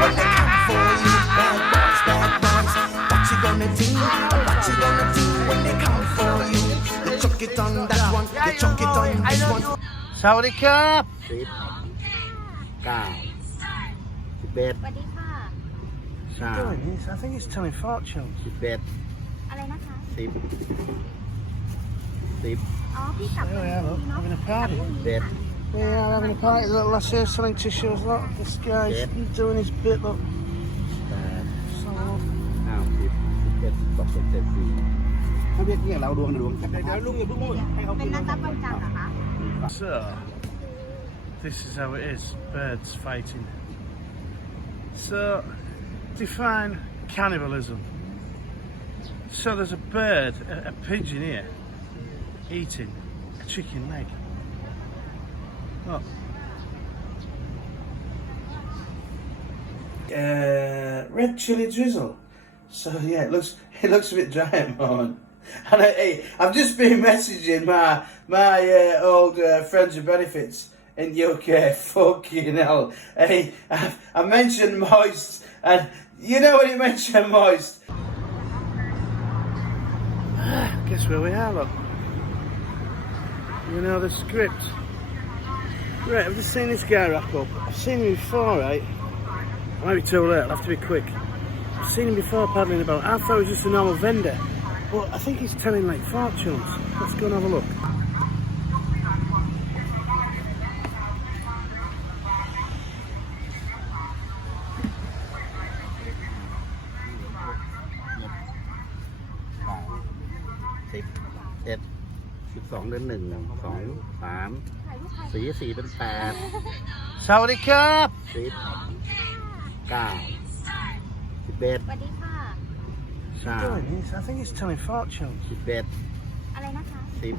When they come for you, bad boys, bad boys. What you gonna do? What you gonna do when they come for you? You chuck it on that one, you chuck it on this one. Sawadee Krap. 10 9 11 สวัสดีค่ะ 3 Doing this? I think it's telling fortunes. 11 อะไรนะคะ 10 อ๋อ พี่กลับ There we are, look, having a party. 11 Yeah, I'm having a party. The little lass here selling tissues. Look, this guy's doing his bit. Look. 8 So, look. 9 10 11 12 13เขาเรียกเนี่ยเราดวงจักรพรรดิ เป็นนักรับวันจันทร์เหรอคะ So, this is how it is. Birds fighting. So, define cannibalism. So there's a bird, a pigeon here, eating a chicken leg. Look. Red chili drizzle. So yeah, it looks a bit dry at the moment. And I've just been messaging my old friends and benefits in the UK. Fucking hell. Hey, I mentioned moist, and you know when you mention moist. Guess where we are, look. You know the script. Right, I've just seen this guy wrap up. I've seen him before, right? I might be too late, I'll have to be quick. I've seen him before paddling about. I thought he was just a normal vendor. But I think he's telling like fortunes. Let's go and have a look. Ed 12 เดือน 1 2 3 4 4 เป็น 8 Sawadee Krap. 10 9 11 สวัสดีค่ะ 3 Doing this? I think it's telling fortunes. 11 อะไรนะคะ 10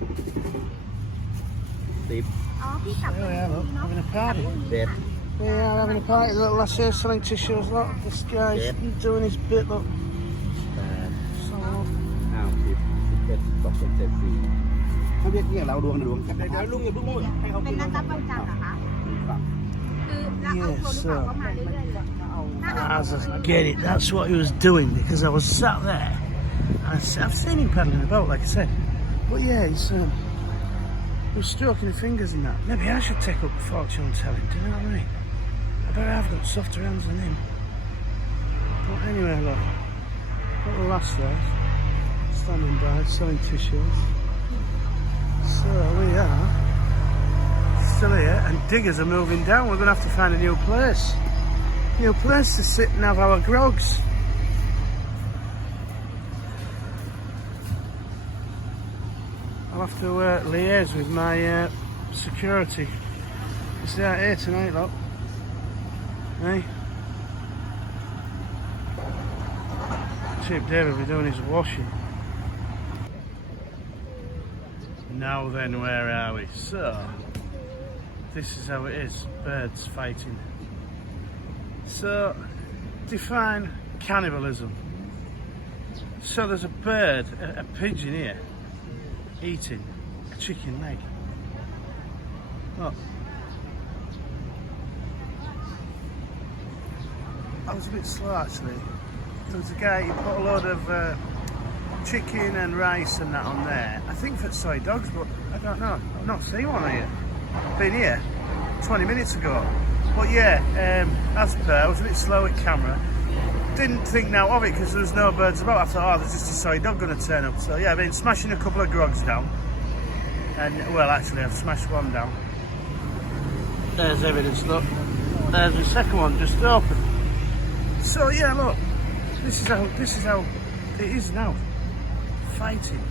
อ๋อ พี่กลับ There we are, look, having a party. 11 Yeah, I'm having a party. The little lass here selling tissues. Look, this guy's doing his bit. Look. 8 So, look. 9 10 11 12 13เขาเรียกเนี่ยเราดวงจักรพรรดิ เป็นนักรับวันจันทร์เหรอคะ คือแล้วเอาโทรหรือเปล่าก็มาเรื่อยๆเลยถ้าเอา As I get it, that's what he was doing because I was sat there. And I've seen him paddling about, like I said. But yeah, he was stroking his fingers and that. Maybe I should take up fortune telling. Do you know what I mean? I bet I've got softer hands than him. But anyway, look, little lass there, standing by, selling tissues. So we are still here, and diggers are moving down. We're going to have to find a new place to sit and have our grogs. I'll have to liaise with my security. It's out here tonight, look. Hey? Cheap David will be doing his washing. Now then, where are we? So, this is how it is. Birds fighting. So, define cannibalism. So there's a bird, a pigeon here, eating a chicken leg. Look. I was a bit slow actually. There was a guy, he put a load of chicken and rice and that on there. I think for soy dogs, but I don't know. I've not seen one here. Been here 20 minutes ago. But yeah, as per, I was a bit slow with camera. Didn't think now of it because there was no birds about. I thought, oh, there's just a soy dog going to turn up. So yeah, I've been smashing a couple of grogs down. And, well, actually, I've smashed one down. There's evidence, look. There's the second one just open. So yeah, look, this is how it is now. Fighting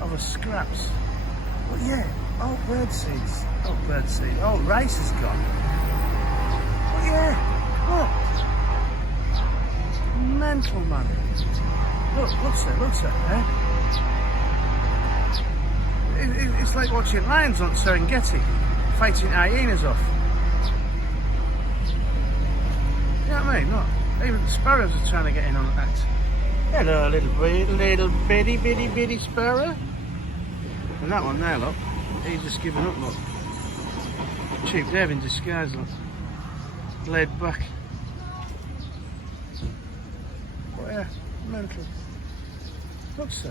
over scraps. But yeah, all bird seeds. All rice is gone. But yeah, look. Mental, man. Looks it, eh? It's like watching lions on Serengeti fighting hyenas off. You know what I mean? Look, even sparrows are trying to get in on that. Hello, little bitty sparrow. And that one there, look, he's just giving up, look. Cheap Dave in disguise, look. Laid back. yeah, mental. Looks so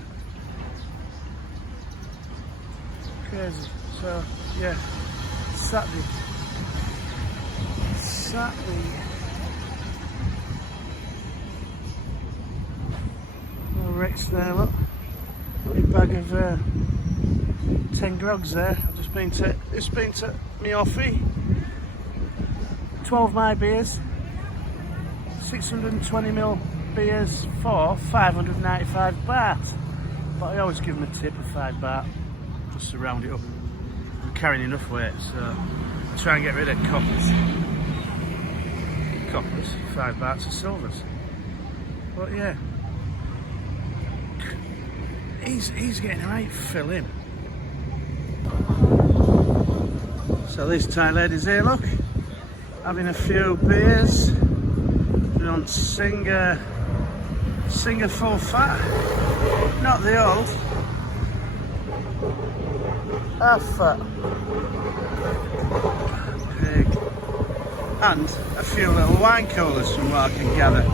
crazy. So yeah, Saturday. Little Rex there, look. Big bag of 10 grogs there. I've just been to me offie. 12 my beers. 620ml beers for 595 baht. But I always give them a tip of 5 baht just to round it up. I'm carrying enough weight, so I try and get rid of coppers. 5 bahts of silvers. But yeah, he's getting a right fill in. So these Thai ladies here, look, having a few beers. We don't sing a full fat, not the old, half fat pig, and a few little wine coolers from what I can gather.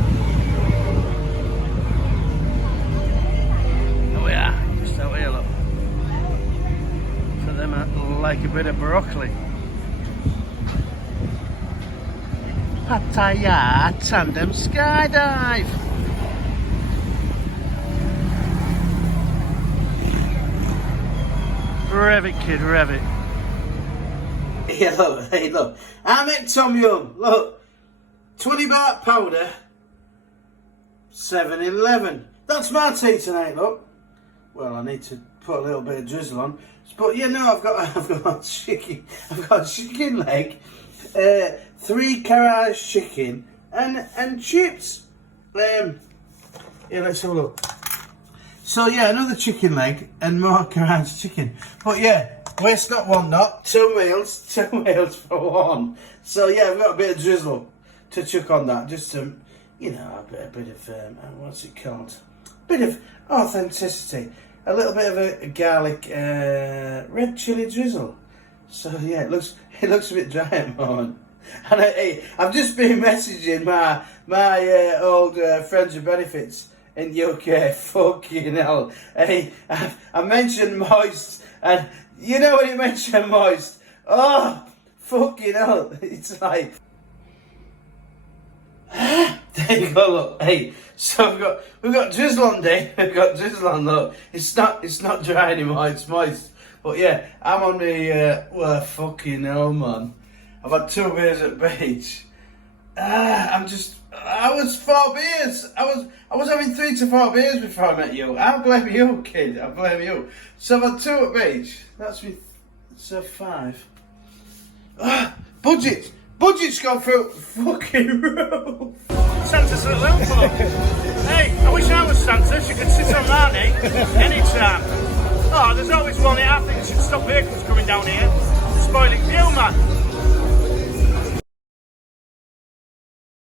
Oh we are, just out here, look. For them that like a bit of broccoli. Pattaya tandem skydive. Rev it, kid, rev it. Yeah, look, hey, look. I make Tom Yum. Look, 20 baht powder, 7-11. That's my tea tonight, look. Well, I need to put a little bit of drizzle on. But yeah, no, I've got chicken leg, 3 Karaage chicken, and chips. Yeah, let's have a look. So yeah, another chicken leg and more Karaage chicken. But yeah, waste not, want not. 2 meals for one. So yeah, I've got a bit of drizzle to chuck on that, just to, you know, a bit of what's it called? A bit of authenticity. A little bit of a garlic red chili drizzle. So yeah, it looks a bit dry at the moment. And I've just been messaging my old friends and benefits in the UK. Fucking hell. Hey, I mentioned moist, and you know when you mention moist, oh, fucking hell, it's like, there you go, look, hey, so we've got drizzle on day, we've got drizzle on, look, it's not dry anymore, it's moist, but yeah, I'm on the, well, fucking hell, man, I've had 2 beers at the beach, I was 4 beers, I was having 3 to 4 beers before I met you. I blame you, kid, I blame you. So I've had 2 at beach, that's me, so 5. Budget's gone through fucking roof. Santa's a little fuck. Hey, I wish I was Santa. She could sit on that, anytime. Oh, there's always one here. I think she should stop vehicles coming down here. It's spoiling view, man.